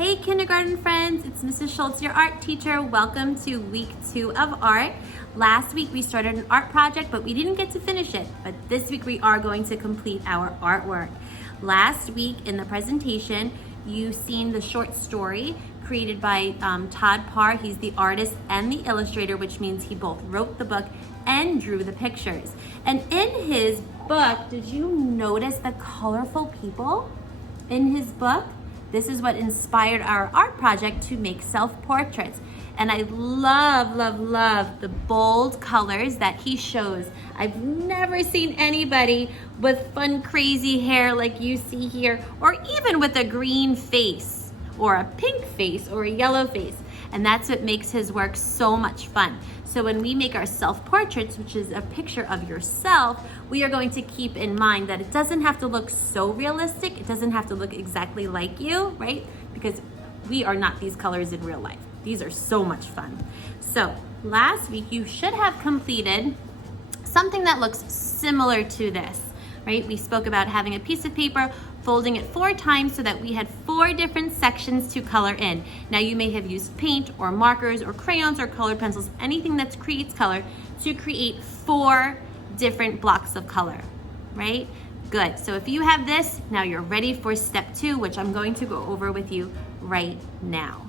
Hey kindergarten friends, it's Mrs. Schultz, your art teacher. Welcome to week 2 of art. Last week we started an art project, but we didn't get to finish it. But this week we are going to complete our artwork. Last week in the presentation, you've seen the short story created by Todd Parr. He's the artist and the illustrator, which means he both wrote the book and drew the pictures. And in his book, did you notice the colorful people in his book? This is what inspired our art project to make self-portraits. And I love, love, love the bold colors that he shows. I've never seen anybody with fun, crazy hair like you see here, or even with a green face, or a pink face, or a yellow face. And that's what makes his work so much fun. So when we make our self-portraits, which is a picture of yourself, we are going to keep in mind that it doesn't have to look so realistic. It doesn't have to look exactly like you, right? Because we are not these colors in real life. These are so much fun. So last week you should have completed something that looks similar to this, right? We spoke about having a piece of paper, folding it 4 times so that we had 4 different sections to color in. Now you may have used paint or markers or crayons or colored pencils, anything that creates color, to create 4 different blocks of color, right? Good, so if you have this, now you're ready for step 2, which I'm going to go over with you right now.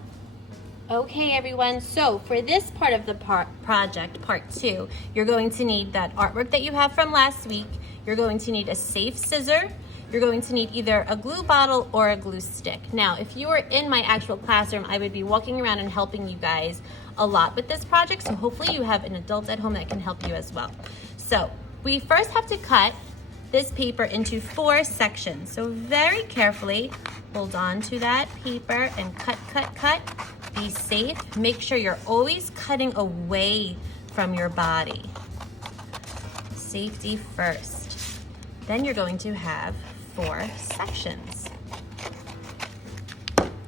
Okay everyone, so for this part of the project, part 2, you're going to need that artwork that you have from last week. You're going to need a safe scissor. You're going to need either a glue bottle or a glue stick. Now, if you were in my actual classroom, I would be walking around and helping you guys a lot with this project, so hopefully you have an adult at home that can help you as well. So we first have to cut this paper into 4 sections. So very carefully hold on to that paper and cut, cut, cut. Be safe. Make sure you're always cutting away from your body. Safety first. Then you're going to have 4 sections,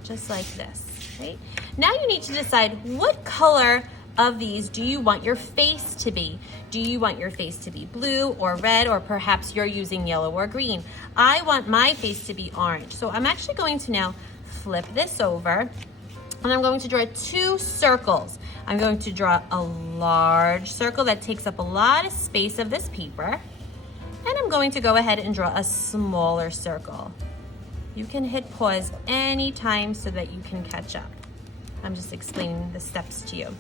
just like this, right? Now you need to decide what color of these do you want your face to be. Do you want your face to be blue or red, or perhaps you're using yellow or green? I want my face to be orange. So I'm actually going to now flip this over, and I'm going to draw 2 circles. I'm going to draw a large circle that takes up a lot of space of this paper. And I'm going to go ahead and draw a smaller circle. You can hit pause anytime so that you can catch up. I'm just explaining the steps to you.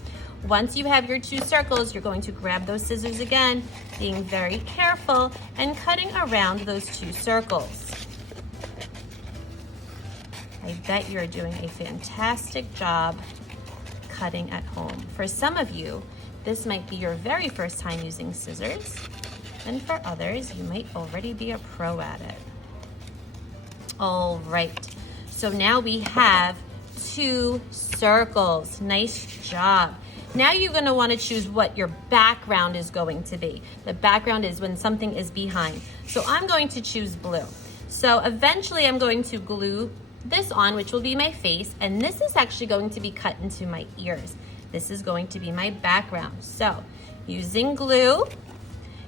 Once you have your 2 circles, you're going to grab those scissors again, being very careful and cutting around those 2 circles. I bet you're doing a fantastic job cutting at home. For some of you, this might be your very first time using scissors. And for others, you might already be a pro at it. All right, so now we have 2 circles. Nice job. Now you're gonna wanna choose what your background is going to be. The background is when something is behind. So I'm going to choose blue. So eventually I'm going to glue this on, which will be my face, and this is actually going to be cut into my ears. This is going to be my background. So using glue,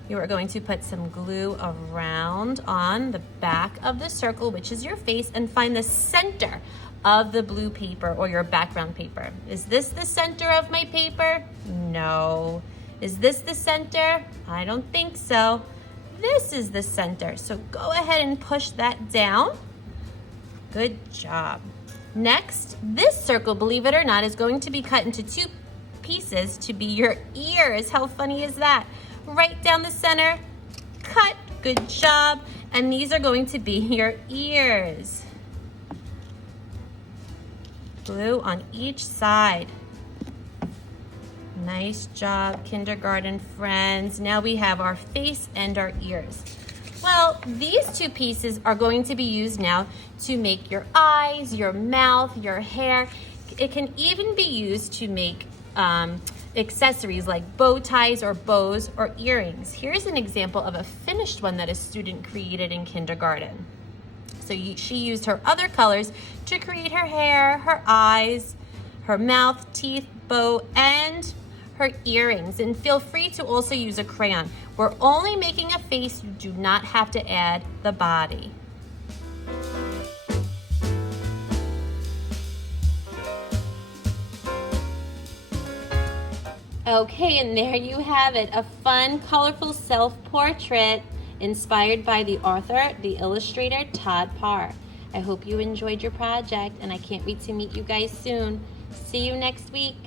you are going to put some glue around on the back of the circle, which is your face, and find the center of the blue paper or your background paper. Is this the center of my paper? No. Is this the center? I don't think so. This is the center. So go ahead and push that down. Good job. Next, this circle, believe it or not, is going to be cut into 2 pieces to be your ears. How funny is that? Right down the center, cut, good job. And these are going to be your ears. Glue on each side. Nice job, kindergarten friends. Now we have our face and our ears. Well, these 2 pieces are going to be used now to make your eyes, your mouth, your hair. It can even be used to make accessories like bow ties or bows or earrings. Here's an example of a finished one that a student created in kindergarten. So she used her other colors to create her hair, her eyes, her mouth, teeth, bow, and her earrings. And feel free to also use a crayon. We're only making a face. You do not have to add the body. Okay, and there you have it, a fun, colorful self-portrait inspired by the author, the illustrator, Todd Parr. I hope you enjoyed your project, and I can't wait to meet you guys soon. See you next week.